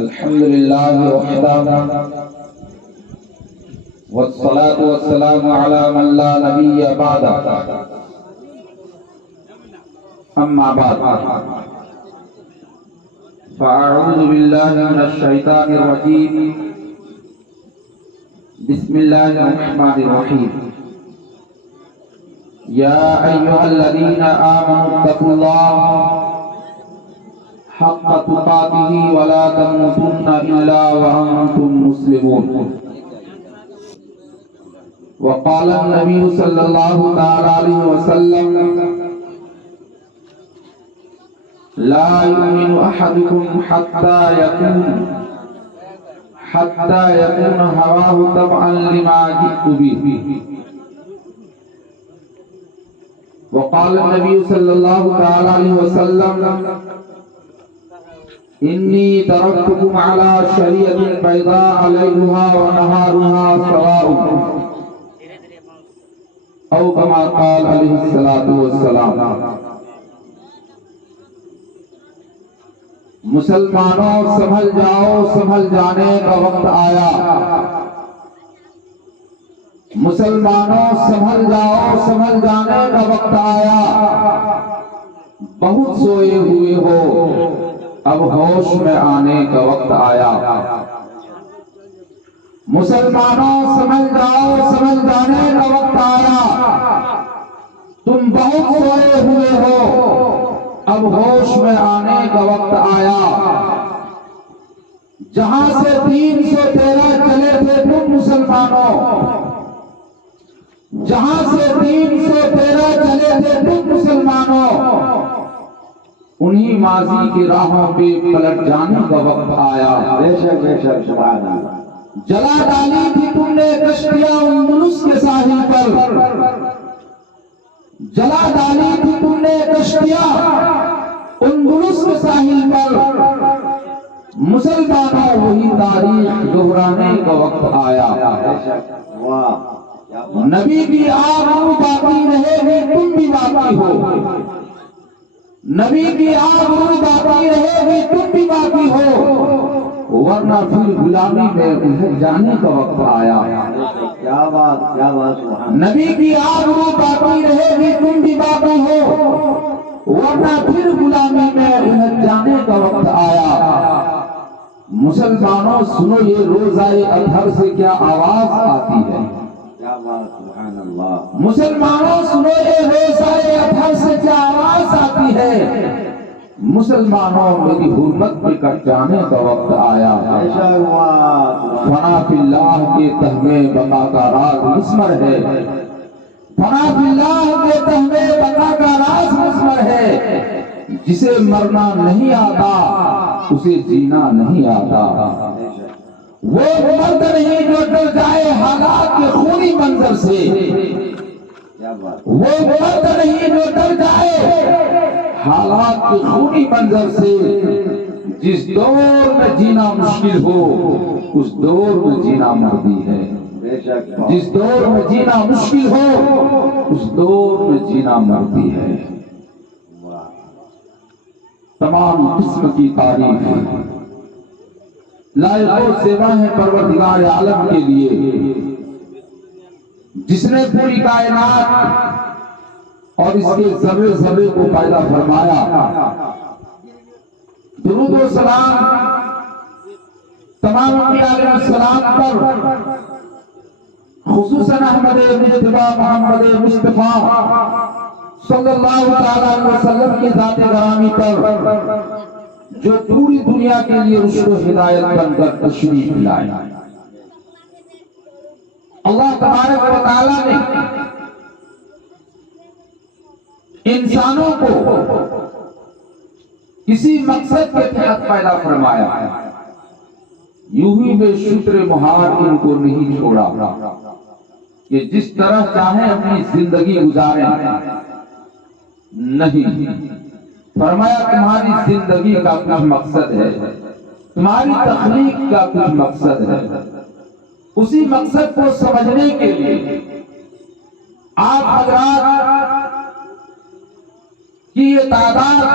الحمد لله وحده والصلاة والسلام على من لا نبي بعده أما بعد فأعوذ بالله من الشيطان الرجيم بسم الله الرحمن الرحيم يا أيها الذين آمنوا اتقوا الله حق تقاته ولا تموتن إلا وأنتم مسلمون وقال النبي صلى الله تعالى عليه وسلم لا يؤمن أحدكم حتى يكون هواه تبعا لما جئت به وقال النبي صلى الله تعالى عليه وسلم إني تركتكم على شريعة بيضاء ليلها ونهارها سواء او كما قال علیہ الصلوۃ والسلام۔ مسلمانوں سنبھل جاؤ، سنبھل جانے کا وقت آیا۔ مسلمانوں سنبھل جاؤ، سنبھل جانے کا وقت آیا۔ بہت سوئے ہوئے ہو، اب ہوش میں آنے کا وقت آیا۔ مسلمانوں سنبھل جاؤ، سنبھل جانے کا وقت آیا۔ تم بہت سوئے ہوئے ہو، اب ہوش میں آنے کا وقت آیا۔ جہاں سے 313 چلے تھے تم مسلمانوں، جہاں سے 313 چلے تھے تم مسلمانوں، انہی ماضی کی راہوں پہ پلٹ جانے کا وقت آیا۔ بے شک بے شک، سبحان اللہ۔ جلا ڈالی تھی تم نے کشتیاں اندلس کے ساحل پر، جلا ڈالی تھی تم نے کشتیاں اندلس کے ساحل پر۔ مسلمانوں وہی تاریخ دہرانے کا وقت آیا۔ نبی کی آبرو باقی رہے گی، تم بھی باقی ہو۔ نبی کی آبرو باقی رہے گی، تم بھی باقی ہو، ورنہ پھر غلامی میں انہیں جانے کا وقت آیا۔ کیا بات، کیا بات۔ نبی کی آبرو باقی رہے گی، تم بھی باقی ہو، ورنہ پھر غلامی میں انہیں جانے کا وقت آیا۔ مسلمانوں سنو، یہ روزہ اطہر سے کیا آواز آتی ہے۔ کیا بات، سبحان اللہ۔ مسلمانوں سنو، یہ روزہ اطہر سے کیا آواز آتی ہے۔ مسلمانوں میری حرمت میں کٹ جانے کا وقت آیا۔ فنا فی اللہ کے تہمے بقا کا راز مسمر ہے، فنا فی اللہ کے تہمے بقا کا راز مسمر ہے۔ جسے مرنا نہیں آتا اسے جینا نہیں آتا۔ وہ مرد نہیں جو ڈر جائے حالات کے خونی منظر سے، وہ مرد نہیں جو ڈر جائے حالات کے خونی منظر سے۔ جس دور میں جینا مشکل ہو اس دور میں جینا مردی ہے۔ جس دور میں جینا مشکل ہو اس دور میں جینا مردی ہے۔ تمام قسم کی تعریف لائق و سیوا ہے پروردگار عالم کے لیے، جس نے پوری کائنات اور اس کے ذرے ذرے کو پیدا فرمایا۔ درود و سلام تمام انبیاء علیہ السلام پر، خصوصاً احمد مجتبی محمد مصطفیٰ صلی اللہ تعالی علیہ وسلم کی ذات گرامی پر، جو پوری دنیا کے لیے رشد و ہدایت بن کر تشریف لائے۔ اللہ تبارک و تعالی نے انسانوں کو کسی مقصد کے تحت پیدا فرمایا، یوں ہی بے شکر مہار ان کو نہیں چھوڑا کہ جس طرح چاہیں اپنی زندگی گزاریں۔ نہیں، فرمایا تمہاری زندگی کا کچھ مقصد ہے، تمہاری تخلیق کا کچھ مقصد ہے۔ اسی مقصد کو سمجھنے کے لیے آپ حضرات کی یہ تعداد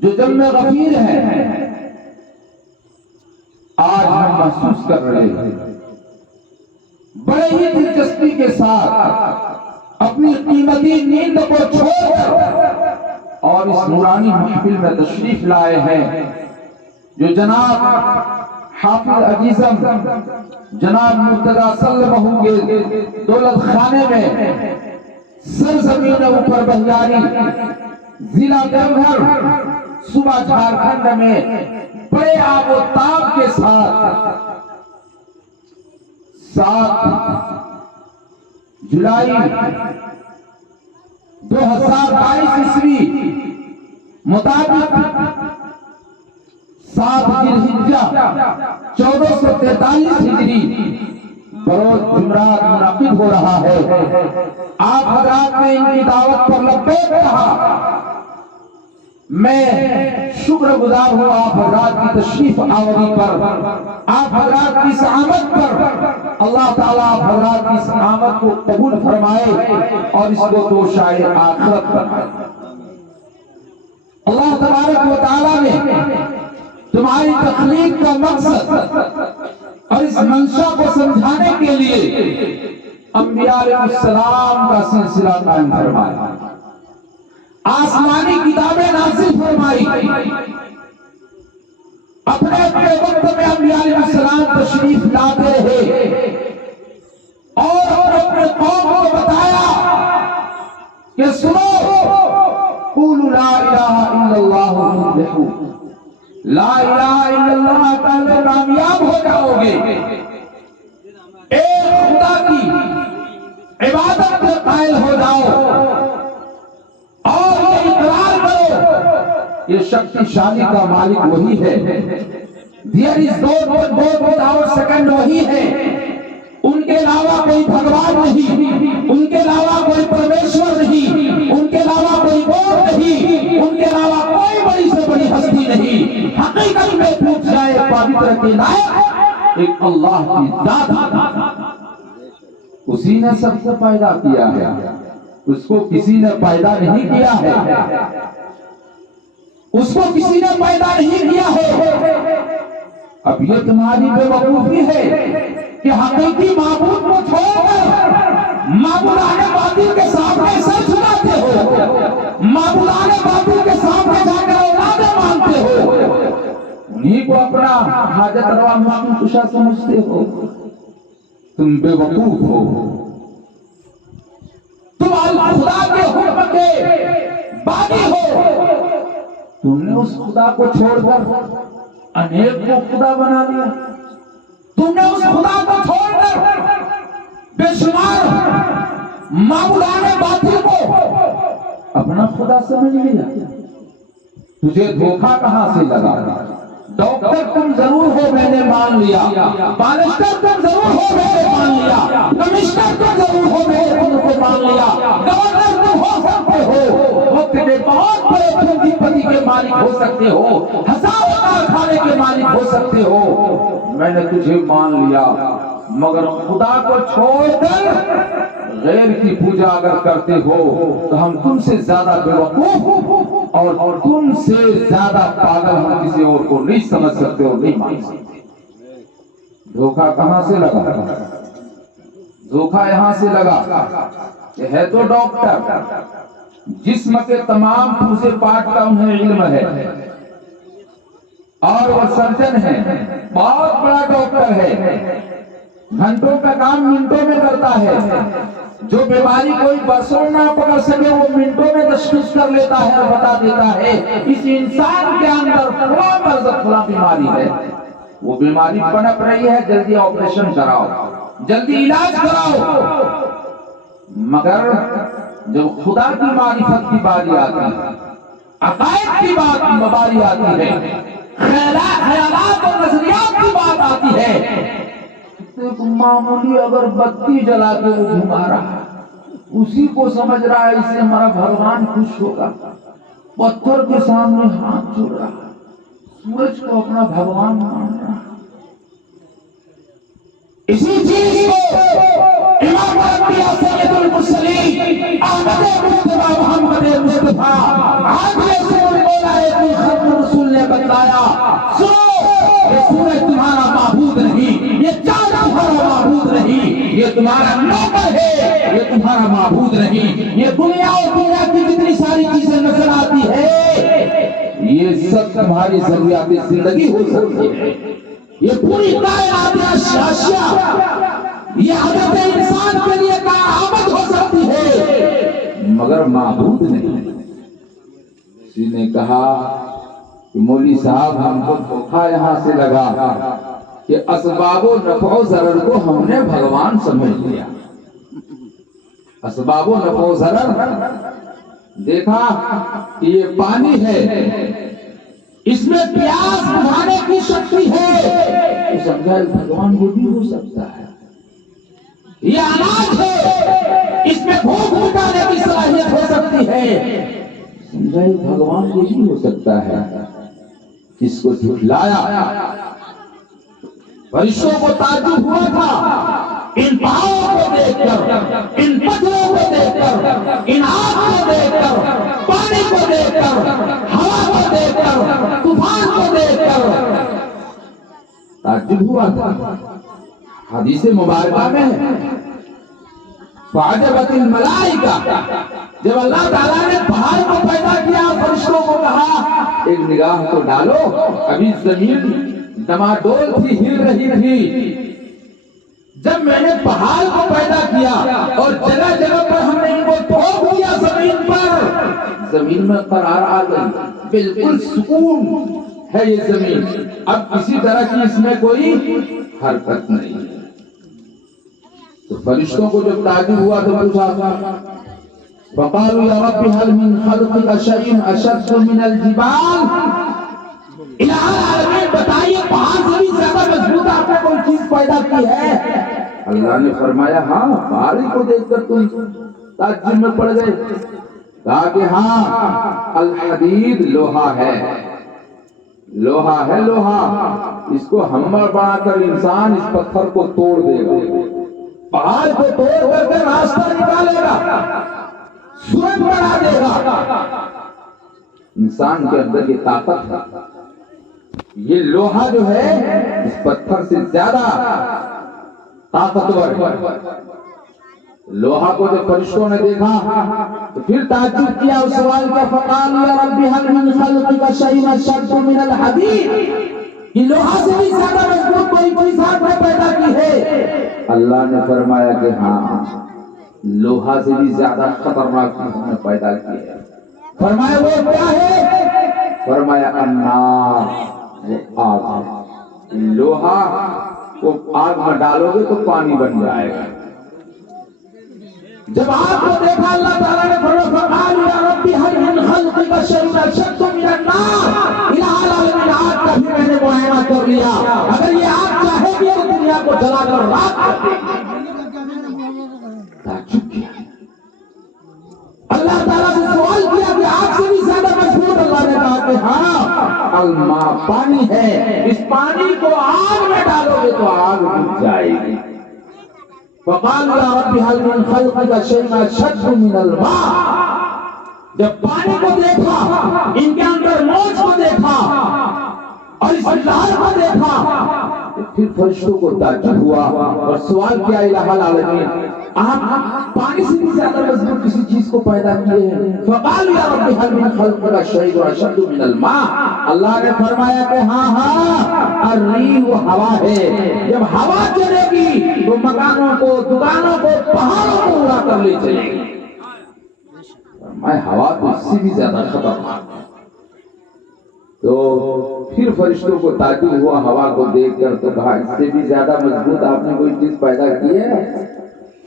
جو جنب غفیر ہے، آج ہم محسوس کر رہے ہیں۔ بڑے ہی دلچسپی کے ساتھ اپنی قیمتی نیند کو چھوڑ کر اور اس نورانی محفل میں تشریف لائے ہیں، جو جناب حافظ عزیزم جناب مرتضی سلمہ کے دولت خانے میں سرزمین اوپر بہیاری ضلع دیوگھر صوبہ جھارکھنڈ میں بڑے آب و تاب کے ساتھ 7 جولائی 2022 عیسوی مطابق 7 ذوالحجہ 1443 ہجری بروز جمعرات منعقد ہو رہا ہے۔ آپ حضرات نے ان کی دعوت پر لبیک کہا۔ میں شکر گزار ہوں آپ حضرات کی تشریف آوری پر، آپ حضرات کی اس آمد پر۔ اللہ تعالیٰ آپ حضرات کی اس آمد کو قبول فرمائے اور اس کو توشائے آخرت بنائے۔ اللہ تبارک و تعالیٰ نے تمہاری تخلیق کا مقصد اور اس منشا کو سمجھانے کے لیے انبیاء علیہ السلام کا سلسلہ قائم فرمایا، آسمانی کتابیں نازل فرمائی۔ اپنے اپنے وقت میں انبیاء علیہ السلام تشریف لاتے رہے اور اپنے قوم کو بتایا کہ سنو، قولوا لا الہ الا اللہ تفلحوا، لا الہ الا اللہ کہہ کامیاب ہو جاؤ گے۔ ایک خدا کی عبادت کے قائل ہو جاؤ اور یہ اقرار کرو، یہ شکتی شالی کا مالک وہی ہے، there is God without second وہی ہے، ان کے علاوہ کوئی بھگوان نہیں، ان کے علاوہ کوئی پرمیشور نہیں، ان کے علاوہ کوئی گاڈ نہیں، ان کے علاوہ کوئی بڑی سے بڑی ہستی نہیں۔ حقیقت میں پوچھ جائے پوتر کے لائق ایک اللہ کی ذات، اسی نے سب کو پیدا کیا ہے، اس کو کسی نے پیدا نہیں کیا ہے، اس کو کسی نے پیدا نہیں کیا ہے۔ اب یہ تمہاری بے وقوفی ہے کہ حقیقی معبود کو چھوڑ کر معبودان باطل کے سامنے سر جھکاتے ہو، معبودان باطل کے سامنے جا کر اولادیں مانتے ہو، انہیں کو اپنا حاجت روا مشکل کشا سمجھتے ہو۔ تم بے وقوف ہو، تم خدا کے حکم کے بانی ہو۔ تم نے اس خدا کو چھوڑ کر انیک کو خدا بنا دیا، تم نے اس خدا کو چھوڑ کر بے شمار معبودان باطل کو اپنا خدا سمجھ لیا۔ تجھے دھوکہ کہاں سے لگا؟ ڈاکٹر تم ضرور ہو، میں نے مان لیا، بارسٹر تم ضرور ہو، میں نے مان لیا، کمشنر تم ضرور ہو، میں نے تم کو مان لیا، گورنر تم ہو سکتے ہو، وقت کے بہت بڑے پونجی پتی کے مالک ہو سکتے ہو، ہزاروں کارخانے کے مالک ہو سکتے ہو، میں نے تجھے مان لیا، مگر خدا کو چھوڑ کر غیر کی پوجا اگر کرتے ہو تو ہم تم سے زیادہ بے وقوف اور تم سے زیادہ پاگل ہم کسی اور کو نہیں سمجھ سکتے اور نہیں مان سکتے۔ دھوکہ کہاں سے لگا؟ دھوکہ یہاں سے لگا کہ ہے تو ڈاکٹر، جسم کے تمام پوزے پارٹ کا انہیں علم ہے، اور وہ سرجن ہے، بہت بڑا ڈاکٹر ہے، گھنٹوں کا کام منٹوں میں کرتا ہے، جو بیماری کوئی برسوں نہ پکڑ سکے وہ منٹوں میں تشخیص کر لیتا ہے اور بتا دیتا ہے اس انسان کے اندر فلاں مرض فلاں بیماری ہے، وہ بیماری پنپ رہی ہے، جلدی آپریشن کراؤ، جلدی علاج کراؤ۔ مگر جب خدا کی معرفت کی باری آتی ہے، عقائد کی باری آتی ہے، خیالات اور نظریات کی بات آتی ہے، ایک معمولی اگر بتی جلا کے وہ گھما رہا ہے، اسی کو سمجھ رہا ہے اس سے ہمارا بھگوان خوش ہوگا، پتھر کے سامنے ہاتھ جوڑ رہا ہے، سورج کو اپنا بھگوان مان رہا ہے۔ اسی چیز کو امام الانبیاء سید المرسلین احمد مصطفیٰ محمد مصطفیٰ بولا ہے کوئی خط رسول نے بتلایا سنو یہ سورج تمہارا معبود نہیں، یہ چاند تمہارا معبود نہیں، یہ تمہارا نوکر ہے، یہ تمہارا معبود نہیں، یہ دنیا اور دنیا کی جتنی ساری چیزیں نظر آتی ہے یہ سب تمہاری ضروریات زندگی ہو سکتی ہے، یہ پوری کائنات اشیاء یہ حضرت انسان کے لیے کارآمد ہو سکتی ہے مگر معبود نہیں۔ کسی نے کہا کہ مولوی صاحب ہم کو دھوکا یہاں سے لگا کہ اسباب و نفع و ضرر کو ہم نے بھگوان سمجھ لیا۔ اسباب و نفع و ضرر دیکھا کہ یہ پانی ہے، اس میں پیاس بجھانے کی شکتی ہے، تو سمجھا بھگوان یہ بھی ہو سکتا ہے۔ یہ اناج ہے، اس میں بھوک مٹانے کی صلاحیت ہو سکتی ہے، سمجھا بھگوان یہ بھی ہو سکتا ہے۔ اس کو جھٹلایا، فرشتوں کو تعجب ہوا تھا ان پہاڑوں کو دیکھ کر، ان پتھروں کو دیکھ کر، ان آگ کو دیکھ کر، پانی کو دیکھ کر، ہوا کو دیکھ کر، طوفان کو دیکھ کر تعجب ہوا تھا۔ حدیث مبارکہ میں ہے فعجبت الملائکہ، جب اللہ تعالیٰ نے پہاڑ کو پیدا کیا فرشتوں کو کہا ایک نگاہ تو ڈالو، ابھی زمین ڈماڈول تھی، ہل رہی تھی، جب میں نے پہاڑ کو پیدا کیا اور جگہ جگہ پر ہم نے ان کو ٹھوک دیا زمین پر، زمین میں قرار آ گئی، بالکل سکون ہے یہ زمین، اب کسی طرح کی اس میں کوئی حرکت نہیں۔ تو فرشتوں کو جب تعجب ہوا تو پوچھا فقالوا یا رب هل من خلقك شيء اشد من الجبال، الہ العالمین بتائیے پہاڑ سے بھی زیادہ مضبوط آپ نے کوئی چیز پیدا کی ہے؟ اللہ نے فرمایا ہاں، پہاڑ کو دیکھ کر تم تعجب میں پڑ گئے؟ کہا کہ ہاں الحدید لوہا ہے، لوہا ہے لوہا، اس کو ہمر بنا کر انسان اس پتھر کو توڑ دے گا، پہاڑ کو توڑ کر کے راستہ نکالے گا، سورج بنا دے گا۔ انسان کے اندر یہ طاقت ہے، یہ لوہا جو ہے اس پتھر سے زیادہ طاقتور ہے۔ لوہا کو جب فرشتوں نے دیکھا تو پھر تعجب کیا اور سوال کیا فقالوا یا رب هل من خلقك شيء اشد من الحديد، یہ لوہا سے بھی زیادہ مضبوط کوئی چیز آپ نے پیدا کی ہے؟ اللہ نے فرمایا کہ ہاں، لوہا سے بھی زیادہ خطرناک چیز ہم نے پیدا کی ہے۔ فرمایا وہ کیا ہے؟ فرمایا النار، وہ آگ ہے، لوہا کو آگ میں ڈالو گے تو پانی بن جائے گا۔ جب آگ کو دیکھا اللہ تعالیٰ نے فرمایا فقالوا یا رب هل من خلقك شيء اشد من النار، الہ العالمین آگ کا بھی میں نے معائنہ کر لیا، اگر یہ آگ چاہے گی تو دنیا کو جلا کر راکھ کر دے گی۔ تعجب کیا، اللہ تعالیٰ سے سوال کیا کہ آگ سے بھی زیادہ مضبوط، اللہ نے کہا کہ ہاں الماء، پانی ہے، اس پانی کو آگ میں ڈالو گے تو آگ بجھ جائے گی۔ فقالوا یا رب هل من خلقك شيء اشد من الماء، جب پانی کو دیکھا، ان کے اندر موج کو دیکھا اور اس لہر کو دیکھا، پھر فرشتوں کو تعجب ہوا اور سوال کیا الہ العالمین آپ پانی سے بھی زیادہ مضبوط کسی چیز کو پیدا کیے ہیں؟ فقالوا یا رب هل من خلقك شيء اشد من الماء، اللہ نے فرمایا کہ ہاں ہاں الریح، وہ ہوا ہے، جب ہوا چلے گی تو مکانوں کو، دکانوں کو، پہاڑوں کو اڑا کر لے چلے گی۔ میں ہوا تو اس سے بھی زیادہ خطرناک ہے۔ تو پھر فرشتوں کو تعجب ہوا ہوا کو دیکھ کر، تو کہا اس سے بھی زیادہ مضبوط آپ نے کوئی چیز پیدا کی ہے؟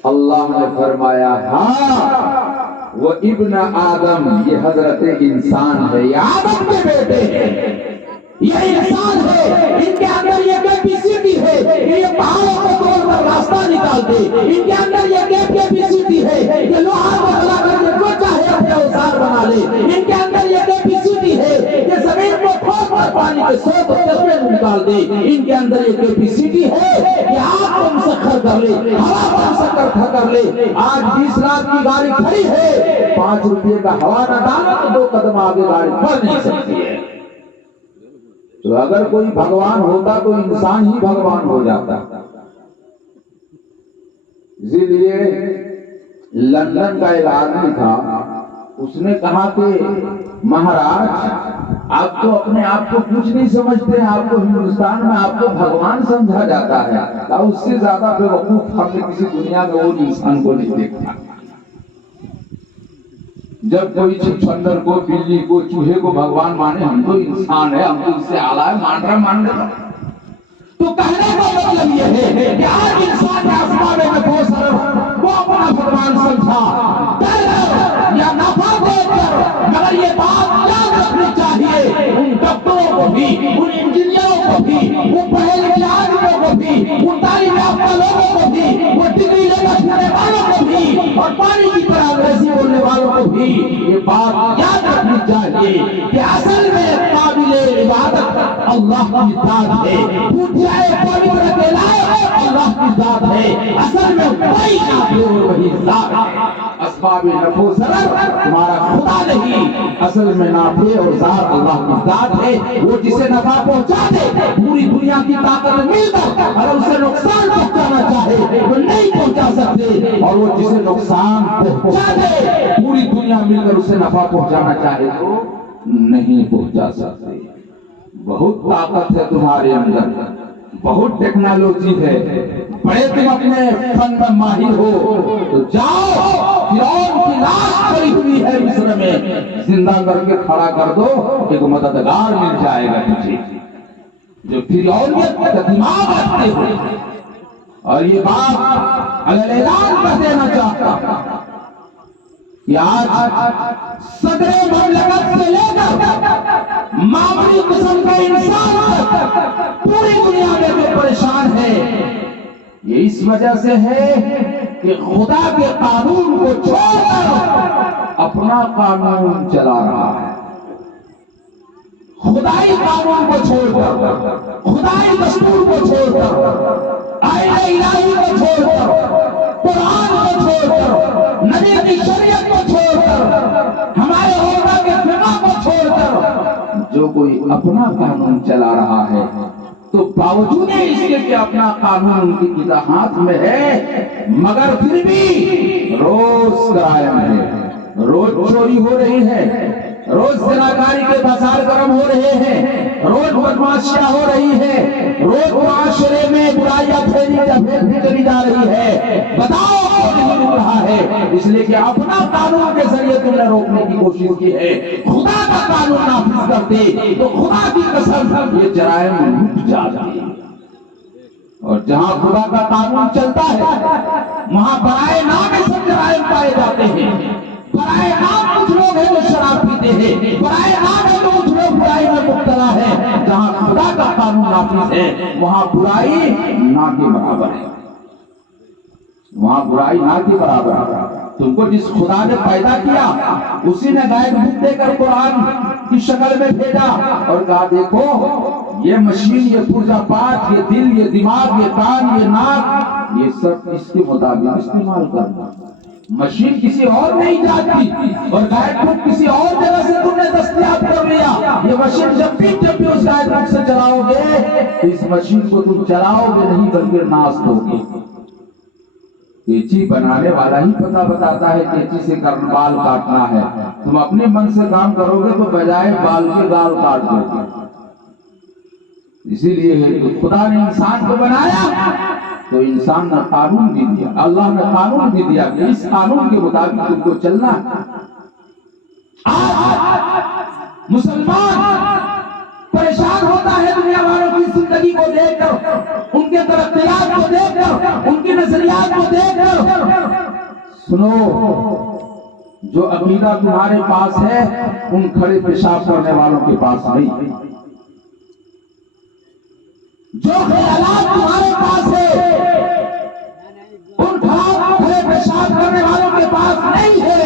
اللہ نے فرمایا ہاں وہ ابن آدم، یہ حضرت انسان ہے، یہ آدم کے بیٹے ہیں، یہ انسان ہے، ان کے اندر یہ کیپیسٹی ہے، یہ پہاڑوں کو توڑ کر راستہ نکالتے، ان کے اندر یہ کیپیسٹی ہے، یہ لوہا کو جلا کر کے جو چاہے اپنے اوزار بنا لے، ان کے اندر یہ کیپیسٹی ہے، یہ زمین کو کھود کر پانی کے سوت اور چشمے نکال دے، ان کے اندر یہ کیپیسٹی ہے کہ آپ کو مسخر کر لے، ہوا برسا کر لے۔ آج 20 لاکھ کی گاڑی کھڑی ہے، 5 روپے کا ہوا نہ ڈالا تو 2 قدم آگے گاڑی بڑھ نہیں سکتی ہے۔ تو اگر کوئی بھگوان ہوتا تو انسان ہی بھگوان ہو جاتا۔ اسی لیے لندن کا ایک آدمی تھا، اس نے کہا کہ مہاراج آپ تو اپنے آپ کو کچھ نہیں سمجھتے، آپ کو ہندوستان میں آپ کو بھگوان سمجھا جاتا ہے، اس سے زیادہ بے وقوف ہم نے کسی دنیا میں وہ انسان کو نہیں دیکھا۔ جب کوئی چھچھندر کو، بلی کو، چوہے کو بھگوان مانے، ہم تو انسان ہے، ہم تو اس سے اعلیٰ ہے، مان رہا۔ تو کہنے کا مطلب یہ ہے کہ آج انسان کے اسباب نفوس وہ اپنا بھگوان سمجھا، یا نفع دے کر، مگر یہ بات یاد رکھنی چاہیے ان ڈاکٹروں کو بھی، ان انجینئروں کو بھی، ان پڑھے لکھے آدمیوں کو بھی، ان تعلیم یافتہ لوگوں کو بھی، وہ ڈگری لے کر پھرنے والوں کو بھی، اور پانی کی طرح انگریزی بولنے والوں کو بھی یہ بات یاد رکھنی چاہیے کہ اصل میں قابل عبادت اللہ کی ذات ہے، پوچھ جائے پوتر کے لائق اللہ کی ذات ہے، اصل میں وہی نافع اور وہی ذات ہے۔ اسباب نفع و ضرر تمہارا خدا نہیں، اصل میں نافع اور ذات اللہ کی ذات ہے۔ وہ جسے نفع پہنچا دے، پوری دنیا کی طاقت مل کر اگر اسے نقصان پہنچانا چاہے تو نہیں پہنچا سکتے، اور وہ جسے نقصان پہنچا دے، پوری دنیا مل کر اسے نفع پہنچانا چاہے تو نہیں پہنچا سکتے۔ بہت طاقت ہے تمہارے اندر، بہت ٹیکنالوجی ہے، بڑے تم اپنے فن میں ماہر ہو، تو جاؤ فرعون کی لاش پڑی ہوئی ہے مصر میں، زندہ کر کے کھڑا کر دو، ایک مددگار مل جائے گا تجھے جو فرعونیت کا دماغ رکھتے ہو۔ اور یہ بات اگر اعلان کر دینا چاہتا کہ آج صدر مملکت سے لے کر معمولی قسم کا انسان تک پوری دنیا میں جو پریشان ہے، یہ اس وجہ سے ہے کہ خدا کے قانون کو چھوڑ کر اپنا قانون چلا رہا ہے۔ خدائی قانون کو چھوڑ کر، خدائی دستور کو چھوڑ کر، آئین الہی کو چھوڑ کر، قرآن کو چھوڑ کر، نبی کی شریعت کو چھوڑ کر، ہمارے علماء کے فقہ کو چھوڑ کر جو کوئی اپنا قانون چلا رہا ہے، تو باوجود اس کے کہ اپنا قانون ان کی اطاعت میں ہے، مگر پھر بھی روز کرائم ہے، روز چوری ہو رہی ہے، روز زناکاری کے بازار گرم ہو رہے ہیں، روز بدماشیاں ہو رہی ہے، روز معاشرے میں برائیاں پھیلی چلی جا رہی ہے۔ بتاؤ کون نہیں رک رہا ہے؟ اس لیے کہ اپنا قانون کے ذریعے تم نے روکنے کی کوشش کی ہے۔ خدا کا قانون نافذ کرتے تو خدا کی قسم یہ جرائم رک جاتے۔ اور جہاں خدا کا قانون چلتا ہے وہاں برائے نام سب جرائم پائے جاتے ہیں۔ برائے نام کچھ لوگ ہیں جو شراب پیتے ہیں، برائے نام ہے تو کچھ لوگ برائی میں مبتلا ہے۔ جہاں خدا کا قانون نافذ ہے وہاں برائی نہ کے برابر ہے، وہاں برائی نہ کے برابر ہے۔ تم کو جس خدا نے پیدا کیا اسی نے گائیڈ بک دے کر قرآن کی شکل میں بھیجا اور کہا دیکھو یہ مشین، یہ پرزا پاٹ، یہ دل، یہ دماغ، یہ کان، یہ ناک، یہ سب اس کے مطابق استعمال کرنا۔ مشین کسی اور نہیں جاتی اور گائیڈ بک کسی اور جگہ سے تم نے دستیاب کر لیا۔ یہ مشین جب بھی اس گائیڈ بک سے چلاؤ گے تو اس مشین کو تم چلاؤ گے نہیں بلکہ ناس دو گے۔ کیچی بنانے والا ہی پتہ بتاتا ہے کیچی سے بال کاٹنا ہے، تم اپنے من سے کام کرو گے تو بجائے بال کے گال کاٹ دو گے۔ اسی لیے ہے کہ خدا نے انسان کو بنایا تو انسان نے قانون بھی دیا، اللہ نے قانون بھی دیا کہ اس قانون کے مطابق تم کو چلنا ہے۔ آج مسلمان پریشان ہوتا ہے دنیا والوں کی زندگی کو دیکھ کر، ان کے ترقیات کو دیکھ کر، ان کے نظریات کو دیکھ کر۔ سنو، جو عقیدہ تمہارے پاس ہے ان کھڑے پیشاب کرنے والوں کے پاس نہیں، جو خیالات تمہارے پاس ہے ان کھڑے پیشاب کرنے والوں کے پاس نہیں ہے۔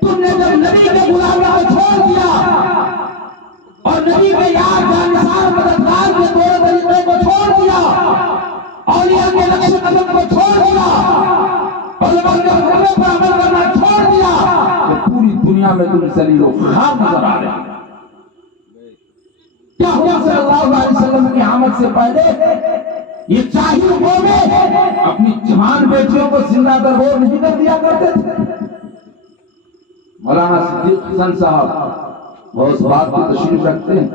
تم نے جب نبی کے غلامی کو چھوڑ دیا اور نبی کے یاد جانسار مددگار کے طور طریقے کو چھوڑ دیا، اولیاء کے نقش قدم کو چھوڑ دیا، علماء کے حکم پر عمل کرنا چھوڑ دیا، تو پوری دنیا میں تم ذلیل و خوار نظر آ رہے ہیں۔ کیا حضور صلی اللہ علیہ وسلم کی آمد سے پہلے یہ چاہیے قومیں اپنی جوان بیٹیوں کو زندہ درگور نہیں کر دیا کرتے تھے؟ مولانا صدیق حسن صاحب وہ اس بات کو تشریف رکھتے ہیں،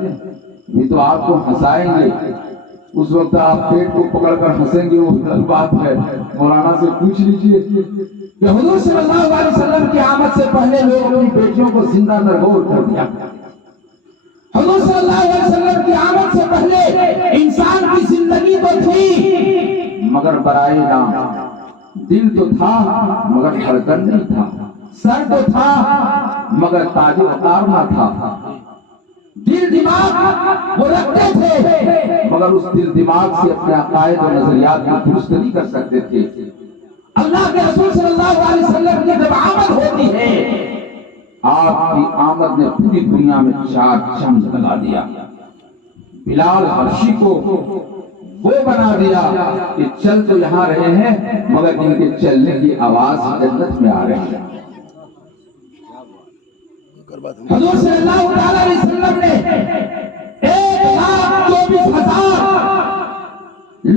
بھی تو آپ کو ہنسائیں گے، اس وقت آپ پیٹ کو پکڑ کر ہنسیں گے، وہ غلط بات ہے۔ مولانا سے پوچھ لیجئے کہ حضور صلی اللہ علیہ وسلم کی آمد سے پہلے لوگ اپنی بیٹیوں کو زندہ درگور کر دیا۔ حضور صلی اللہ علیہ وسلم کی آمد سے پہلے انسان کی زندگی تو تھی مگر برائے نام، دل تو تھا مگر دھڑکن نہیں تھا، سر تو تھا مگر تاج وقار نہ تھا، دل دماغ وہ رکھتے تھے مگر اس دل دماغ سے اپنے عقائد و نظریات کی درست نہیں کر سکتے تھے۔ اللہ کے رسول صلی اللہ علیہ وسلم کی جب آمد ہوتی ہے، آپ کی آمد نے پوری دنیا میں چار چاند لگا دیا۔ بلال حبشی کو وہ بنا دیا کہ چل تو یہاں رہے ہیں مگر ان کے چلنے کی آواز جنت میں آ رہی ہے۔ حضور صلی اللہ علیہ وسلم نے 1,24,000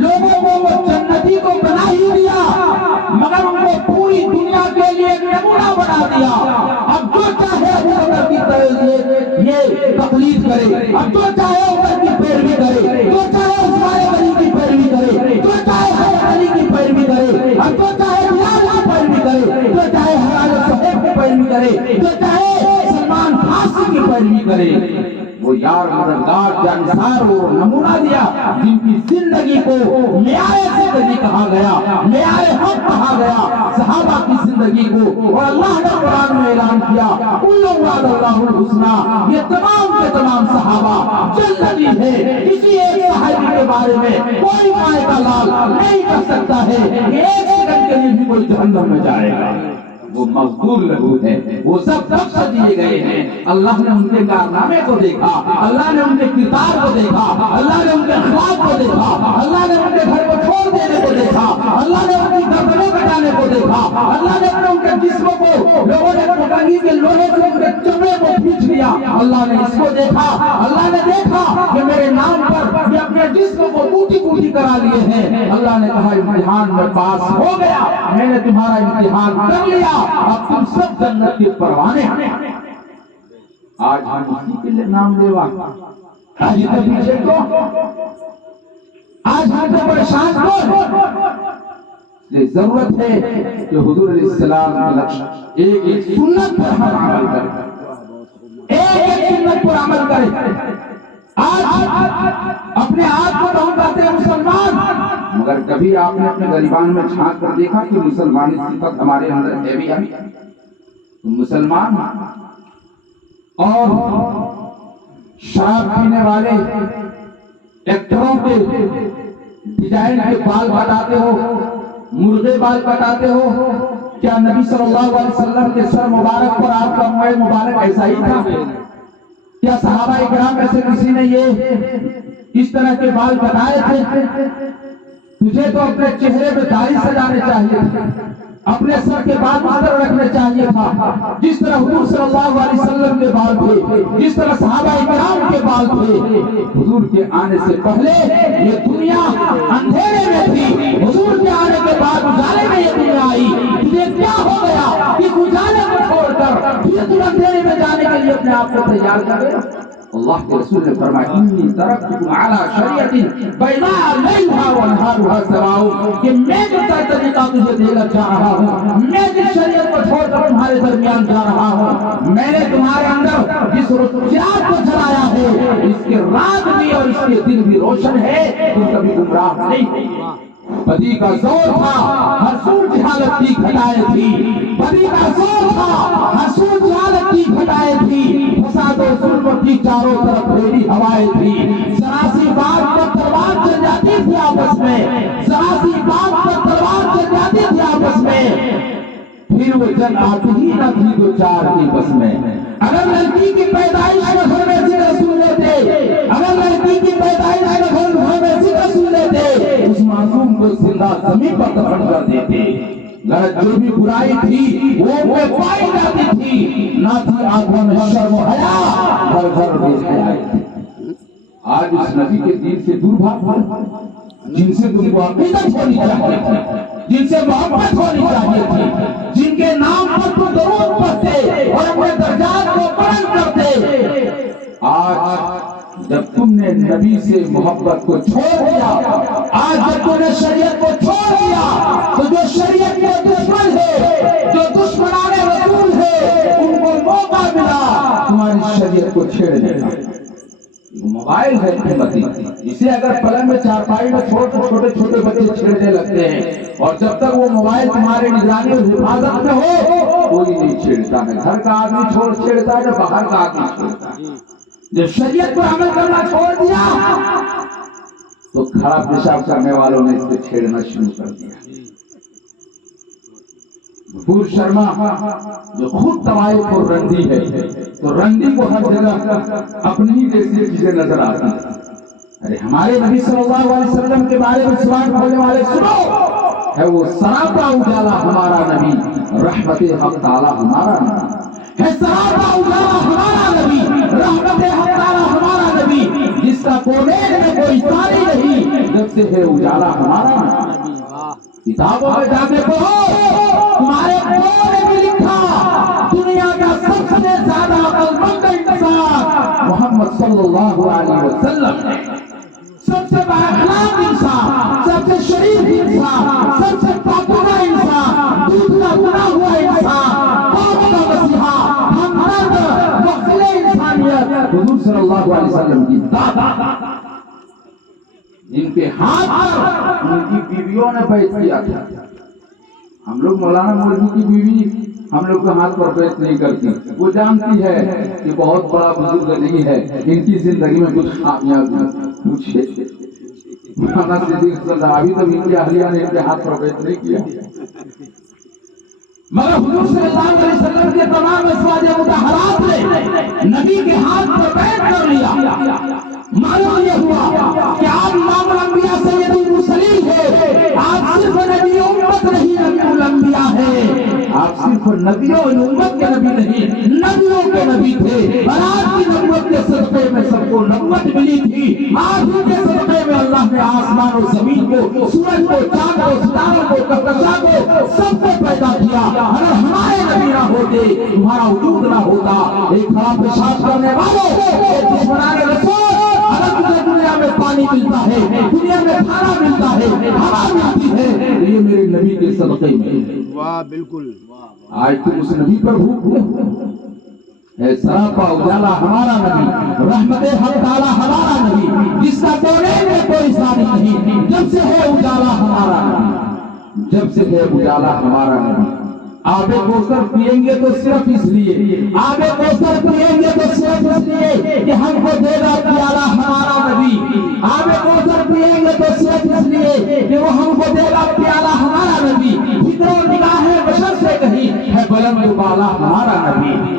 لوگوں کو وہ جنتی کو بنا ہی دیا مگر ان کو پوری دنیا کے لیے ایک نمونہ بنا دیا۔ اب جو چاہے ابو بکر کی یہ تقلید کرے، اب جو چاہے عمر کی پیروی کرے، جو چاہے عثمان غنی کی پیروی کرے، جو چاہے حضرت علی کی پیروی کرے، اب جو چاہے بلال کی پیروی کرے، جو چاہے حضرت صہیب کی پیروی کرے، جو چاہے سلمان فارسی کی پیروی کرے، وہ یار مددگار جانسار وہ نمونہ دیا جن کی زندگی کو معیار زندگی کہا گیا، معیار حق کہا گیا، صحابہ کی زندگی کو، اور اللہ نے قرآن میں اعلان کیا کل وعد اللہ الحسنی، یہ تمام کے تمام صحابہ جنتی ہے۔ کسی ایک صحابی کے بارے میں کوئی مائے کا لال نہیں کر سکتا ہے کہ ایک سیکنڈ کے لیے بھی کوئی جہنم میں جائے گا، وہ مغفور لہو ہے، وہ سب بخش دیے گئے ہیں۔ اللہ نے ان کے کارنامے کو دیکھا، اللہ نے ان کے کردار کو دیکھا، اللہ نے ان کے اخلاق کو دیکھا، اللہ نے ان کے گھر کو چھوڑ دینے کو دیکھا، اللہ نے ان کی گردنیں کٹانے کو دیکھا، اللہ نے ان کے جسموں کو لوگوں نے پٹنگی کے لوہے سے ان کے چمڑے کو کھینچ لیا، اللہ نے اس کو دیکھا، اللہ نے دیکھا کہ میرے نام پر یہ اپنے جسم کو بوٹی بوٹی کرا لیے ہیں۔ اللہ نے کہا امتحان میں پاس ہو گیا، میں نے تمہارا امتحان کر لیا، اب تم سب جنت کے پروانے ہیں۔ آج ہم اسی کے لیے نام لیوا، آج ادھر پیچھے کو، آج ہم سے پریشان کو، یہ ضرورت ہے کہ حضور علیہ السلام کی نقش ایک ایک سنت پر ہم عمل کریں، ایک ایک سنت پر عمل کریں۔ آج اپنے آپ کو ہم کہتے ہیں مسلمان، مگر کبھی آپ نے اپنے غریبان میں جھانک کر دیکھا کہ مسلمانی صفت ہمارے اندر ہے بھی ہے؟ مسلمان اور شراب پینے والے ایکٹروں کے ڈیزائن کے بال کٹاتے ہو، مرغے بال کٹاتے ہو، کیا نبی صلی اللہ علیہ وسلم کے سر مبارک پر آپ کا منہ مبارک ایسا ہی تھا؟ کیا صحابہ اکرام میں سے کسی نے یہ اس طرح کے بال کٹائے تھے؟ تجھے تو اپنے چہرے پہ داڑھی سجانے چاہیے تھے، اپنے سر کے بال اس طرح رکھنے چاہیے تھا جس طرح حضور صلی اللہ علیہ وسلم کے بال تھے، جس طرح صحابہ اکرام کے بال تھے۔ حضور کے آنے سے پہلے یہ دنیا اندھیرے میں تھی، حضور کے آنے کے بعد اجالے میں یہ دنیا آئی۔ تجھے کیا ہو گیا کہ اجالے کو چھوڑ کر پھر تم اندھیرے میں جانے کے لیے اپنے آپ کو تیار کر رہے ہو؟ اللہ کے رسول نے فرمایا انی ترکتکم علی شریعت بیضاء لیلھا ونہارھا سواء، کہ میں جو طریقہ تجھے دینا چاہ رہا ہوں، میں جس شریعت کو چھوڑ کر تمہارے درمیان جا رہا ہوں، میں نے تمہارے اندر جس چراغ کو جلایا ہے اس کے رات بھی اور اس کے دن بھی روشن ہے، تم کبھی گمراہ نہیں ہوگے۔ بدی کا زور تھا، حصول جہالت کی گھٹائیں تھی، بدی کا زور تھا، حصول جہالت کی گھٹائیں تھی، فساد و ظلم کی چاروں طرف پھیلی ہوائیں تھی، ذرا سی بات پر تلوار چل جاتی تھی آپس میں، ذرا سی بات پر تلوار چل جاتی تھی آپس میں، پھر وہ جنگ آتی ہی نہ تھی دو چار کی بس میں۔ اگر لڑکی کی پیدائش میں گھر میں ذکر سن لیتے، اگر لڑکی کی پیدائش میں گھر میں ذکر سن لیتے، اس معصوم کو زندہ زمین پر دفن کر دیتے. غلط جو بھی برائی تھی وہ ان میں پائی جاتی تھی. نہ تھی آنکھوں میں شرم و حیا، ہر گھر بے حیائی تھی. آج اس نبی کے دین سے دور بھاگ، جن سے تم کو عقیدت ہونی چاہیے تھی، جن سے محبت ہونی چاہیے تھی، جن کے نام پر تم درود پڑھتے اور اپنے درجات کو بلند کرتے. آج جب تم نے نبی سے محبت کو چھوڑ دیا، آج جب تم نے شریعت کو چھوڑ دیا، تو جو شریعت کے دشمن ہے، جو دشمنان رسول ہے، ان کو موقع ملا تمہاری شریعت کو چھیڑنے کا. موبائل ہے قیمتی، اسے اگر پلنگ میں چارپائی میں چھوٹے چھوٹے بچے چھیڑنے لگتے ہیں، اور جب تک وہ موبائل تمہاری نگرانی اور حفاظت میں ہو کوئی نہیں چھیڑتا ہے. گھر کا آدمی چھیڑتا ہے، باہر کا آدمی چھیڑتا ہے. جب شریعت پر عمل کرنا چھوڑ دیا تو خراب پیشاب کرنے والوں نے اس کو چھیڑنا شروع کر دیا. بھور شرما جو خود طوائف اور رندی ہے، تو رندی کو ہر جگہ اپنی ہی جیسی چیزیں نظر آتی ہیں. ارے ہمارے نبی صلی اللہ علیہ وسلم کے بارے میں سوال کھولنے والے سنو، ہے وہ سراپا اجالا ہمارا نبی، رحمت حق تعالی ہمارا نبی ہے. سراپا اجالا ہمارا نبی، رحمت حق تعالی ہمارا نبی، جس کا کونے میں کوئی ساری نہیں، جب سے ہے اجالا ہمارا نبی. کتابوں میں جا کے پڑھو، تمہارے کونے میں لکھا دنیا کا سب سے زیادہ عقل مند انسان محمد صلی اللہ علیہ وسلم ہے. سب سے بااخلاق انسان، سب سے شریف انسان، سب سے پاکیزہ انسان، دودھ کا بنا ہوا انسان، قوم کا مسیحا، ہمدرد، مغفر انسانیت حضور صلی اللہ علیہ وسلم کی ذات، جن کے ہاتھ پر ان کی بیویوں نے بیعت کیا تھا. ہم لوگ مولانا مولوی کی بیوی ہم لوگ کے ہاتھ پر بیعت نہیں کرتی. وہ جانتی ہے کہ بہت بڑا بزرگ نہیں ہے، ان کی زندگی میں کچھ خامیاں پوچھے. مولانا صدیق صاحب تو ان کی اہلیہ نے ان کے ہاتھ پر بیعت نہیں کیا، مگر حضور صلی اللہ علیہ وسلم کے تمام ازواج مطہرات نے نبی کے ہاتھ پر بیعت کر لیا. معلوم یہ ہوا کہ آپ امام الانبیاء سید المرسلین ہے، آپ صرف نبی امت نہیں، نبی الانبیاء ہے. آپ صرف نبیوں امت کے نبی نہیں، نبیوں کے نبی تھے. اور آپ کی نبوت کے صدقے میں سب کو نبوت ملی تھی. آپ ہی کے صدقے میں اللہ نے آسمان اور زمین کو، سورج کو، چاند کو، ستاروں کو، کہکشاں کو، سب کو پیدا کیا. اگر ہمارے نبی نہ ہوتے، تمہارا وجود نہ ہوتا. ایک خراب پیشاب کرنے والوں، ایک دشمنان رسول، اگر تجھے دنیا میں پانی ملتا ہے، دنیا میں کھانا ملتا ہے، ہوا ملتی ہے، یہ میرے نبی کے صدقے میں. واہ بالکل. آج تم اس نبی پر بھوک ہے. سراپا اجالا ہمارا نبی، رحمت حق تعالی ہمارا نبی، جس کا کونے میں کوئی ثانی نہیں، جب سے ہے اجالا ہمارا نبی، جب سے ہے اجالا ہمارا نبی. آب کوثر پیئیں گے تو صرف اس لیے، آب کوثر پیئیں گے تو صرف اس لیے کہ ہم کو دے گا پیالہ ہمارا نبی. آب کوثر پیئیں گے تو صرف اس لیے کہ وہ ہم کو دے گا پیالہ ہمارا نبی. فکر و نگاہ بشر سے کہیں ہے بلند بالا ہمارا نبی.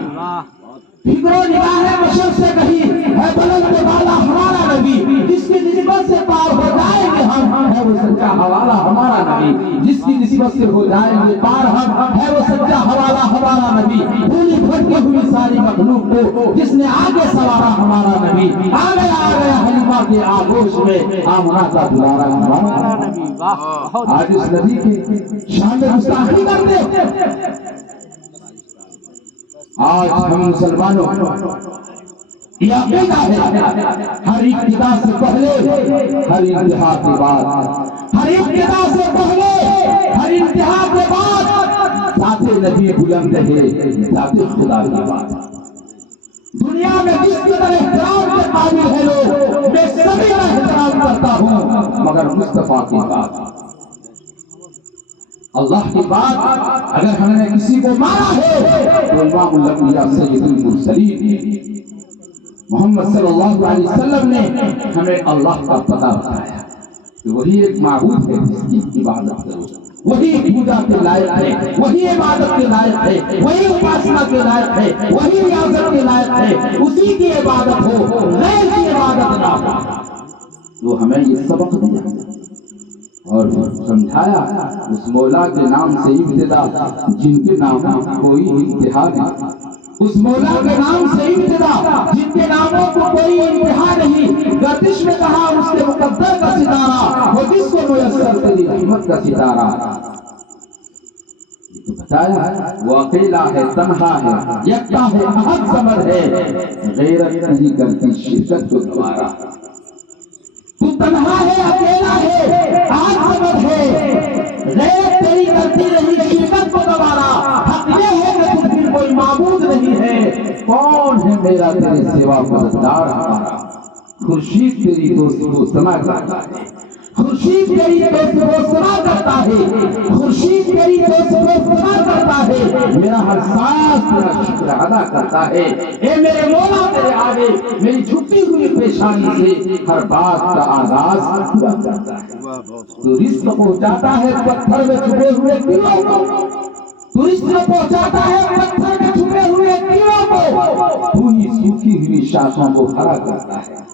فکر و نگاہ بشر سے کہیں ہے بلند بالا ہمارا نبی. جس کی نسبت سے پار ہو جائیں گے ہم، ہے وہ سچا حوالہ ہمارا نبی. جس کی نسبت سے ہو جائیں گے پار ہم، ہے وہ سچا حوالہ ہمارا نبی. پوری بھٹکی ہوئی ساری مخلوق کو جس نے آگے سوارا ہمارا نبی. آ گیا حلیمہ کے آغوش میں آمنہ کا دلارا ہمارا نبی. آج اس نبی کی شان گستاخی کرتے. آج ہم مسلمانوں یہ عقیدہ ہے، ہر ابتدا سے پہلے، ہر انتہا کے بعد، ہر ابتدا سے پہلے، ہر انتہا کے بعد ذات نبی بلند ہے، ذات خدا کی بات. دنیا میں جس کی طرح احترام کے قابل ہے لوگ، میں سبھی کا احترام کرتا ہوں، مگر مصطفیٰ کی بات، اللہ کی بات اگر ہم نے کسی کو مانا ہے تو امام الانبیاء سید المرسلین محمد صلی اللہ علیہ وسلم نے ہمیں اللہ کا پتہ بتایا کہ وہی ایک معبود ہے جس کی عبادت کرو، وہی پوجا کے لائق ہے، وہی عبادت کے لائق ہے، وہی اپاسنا کے لائق ہے، وہی ریاضت کے لائق ہے. اسی کی عبادت ہو، غیر کی عبادت نہ ہو. وہ ہمیں یہ سبق دیا. اور سمجھایا اس مولا کے نام سے ابتدا جن کے نام کوئی انتہا نہیں، اس مولا کے نام سے ابتدا جن کے ناموں کو کوئی انتہا نہیں، گردش میں کہا اس کے مقدر کا ستارہ، وہ جس کو میسر تیری رحمت کا ستارہ، بتایا وہ اکیلا ہے، تنہا ہے، یکتا ہے، احد صمد ہے، غیرت نہیں کرتی شرکت کو دوبارہ، تو تنہا ہے، اکیلا ہے، احد صمد ہے، غیرت تیری کرتی نہیں شرکت کو دوبارہ، حق یہ ہے کہ تجھ پھر کوئی معبود نہیں ہے، کون ہے میرا تیرے سوا مددگار ہمارا، خورشید تیری دوست کو سنا کرتا ہے، خورشید تیری دوست کو سنا کرتا ہے، خورشید تیری دوست کو سنا کرتا ہے، میرا ہر سانس تیرا شکر ادا کرتا ہے، اے میرے مولا تیرے آگے میری جھکی ہوئی پیشانی سے ہر بات کا آغاز ہوا کرتا ہے، تو رزق پہنچاتا ہے پتھر میں چھپے ہوئے کیڑوں کو، تو رزق پہنچاتا ہے پتھر میں چھپے ہوئے کیڑوں کو، تو ہی سوکھی ہوئی شاخوں کو ہرا کرتا ہے،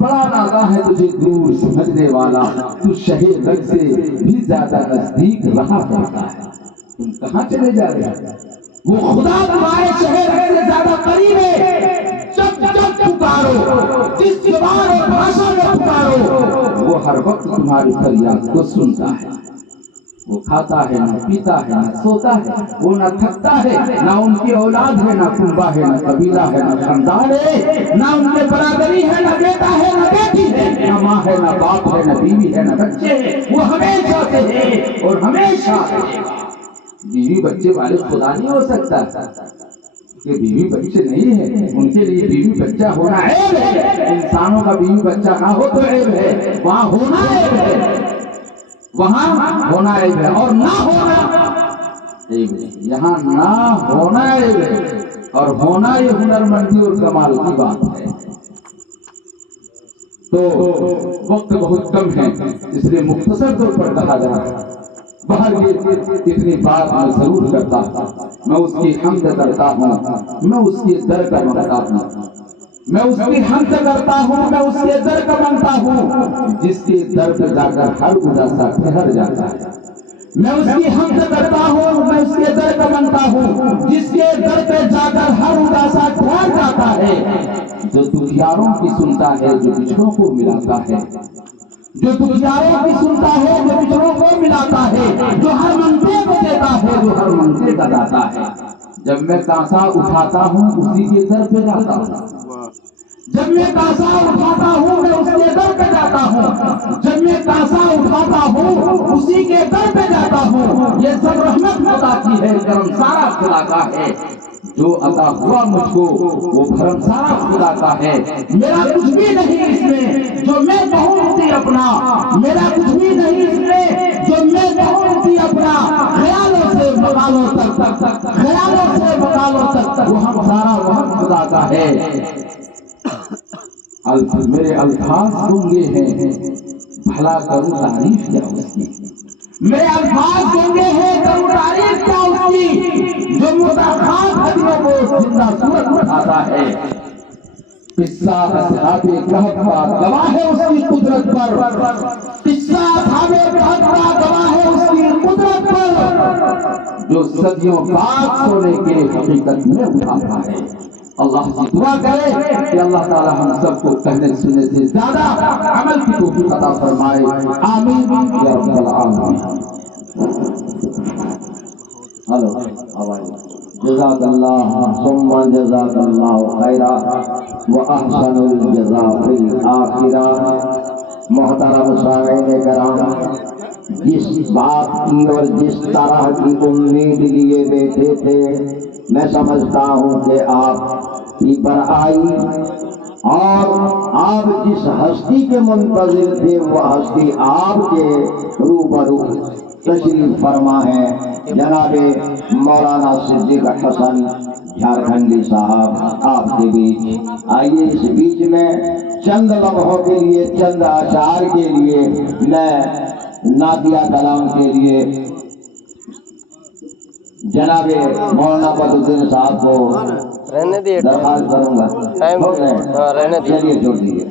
بڑا نازا ہے تجھے دور سمجھنے والا، تو شہر رگ سے بھی زیادہ نزدیک رہا کرتا ہے، تم کہاں چلے جا رہے ہیں؟ وہ خدا تمہارے شہر رگ سے زیادہ قریب ہے، جب جب پکارو، جس زبان اور بھاشا میں پکارو، وہ ہر وقت تمہاری فریاد کو سنتا ہے، وہ کھاتا ہے نہ پیتا ہے نہ سوتا ہے، وہ نہ تھکتا ہے، نہ ان کی اولاد ہے نہ کنبہ ہے نہ قبیلہ ہے نہ خاندان ہے، نہ ان کے برادری ہے نہ بیٹا ہے نہ بیٹی ہے، نہ ماں ہے نہ باپ ہے نہ بیوی ہے نہ بچے ہیں، وہ ہمیشہ سے ہے اور ہمیشہ رہے گا۔ بیوی بچے والے خدا نہیں ہو سکتا کہ بیوی بچے نہیں ہے، ان کے لیے بیوی بچہ ہونا عیب ہے، انسانوں کا بیوی بچہ نہ ہو تو عیب ہے، وہاں ہونا عیب ہے، وہاں ہونا عیب ہے اور نہ ہونا عیب ہے، یہاں نہ ہونا عیب ہے اور ہونا یہ ہنرمندی اور کمال کی بات ہے۔ تو وقت بہت کم ہے اس لیے مختصر طور پر کہا جا رہا ہے، باہر یہ اتنی بات میں ضرور کرتا ہوں، میں اس کی حمد کرتا ہوں، میں اس کے در کا منگتا ہوں، میں اس کی حمد کرتا ہوں، میں اس کے در کا منگتا ہوں، جس کے در پہ جا کر ہر اداسا ٹھہر جاتا ہے، میں اس کی حمد کرتا ہوں، میں اس کے در کا منگتا ہوں، جس کے در پہ جا کر ہر اداسا ٹھہر جاتا ہے، جو دکھیاروں کی سنتا ہے جو بچھڑوں کو ملاتا ہے، جو دکھیاروں کی سنتا ہے جو بچھڑوں کو ملاتا ہے، جو ہر منگتے کو دیتا ہے جو ہر منگتے کا داتا ہے، جب میں کاسا اٹھاتا ہوں اسی کے در پہ جاتا ہوں، جب میں کاسا اٹھاتا ہوں میں اس کے در پہ جاتا ہوں، جب میں کاسا اٹھاتا ہوں اسی کے در پہ جاتا ہوں، یہ سب رحمت خدا کی ہے، کرم سارا خدا کا ہے، جو عطا ہوا مجھ کو وہ کرم سارا خدا کا ہے، میرا کچھ بھی نہیں اس میں جو میں کہوں اسی اپنا، میرا کچھ بھی نہیں اس میں جو میں کہوں اسی اپنا، خیالوں سے مقالوں تک، خیالوں سے مقالوں تک وہ ہم سارا وہاں خدا کا ہے۔ میرے الفاظ گونگے ہیں بھلا کروں تعریف کیا اس کی، میرے الفاظ گونگے ہیں کروں تعریف کیا اس کی، جو متخاص حدیوں کو زندہ صورت اٹھاتا ہے، قصہ اصحاب کہف کا گواہ ہے اس کی قدرت پر، قصہ اصحاب کہف کا گواہ ہے اس کی قدرت پر، جو صدیوں بعد سونے کے حقیقت میں اٹھاتا ہے۔ اللہ سے دعا کرے کہ اللہ تعالی ہم سب کو کہنے سننے سے زیادہ عمل کی توفیق عطا فرمائے، آمین یا رب العالمین۔ ہلو جزاک اللہ ثم جزاک اللہ خیرا واحسن الجزاء فی الآخرہ۔ محترم سامعین کرام، جس بات کی اور جس طرح کی امید لیے بیٹھے تھے، میں سمجھتا ہوں کہ آپ ہی پر آئی، اور آپ جس ہستی کے منتظر تھے وہ ہستی آپ کے روبرو تشریف فرما ہے، جناب مولانا صدیق حسن جھارکھنڈی صاحب آپ کے بیچ آئیے۔ اس بیچ میں چند لمحوں کے لیے، چند اشعار کے لیے میں نعتیہ کلام کے لیے جناب مولانا بدرالدین صاحب کو رہنے دیے درخواست کروں گا، رہنے دیے، چلیے چھوڑ دیجیے۔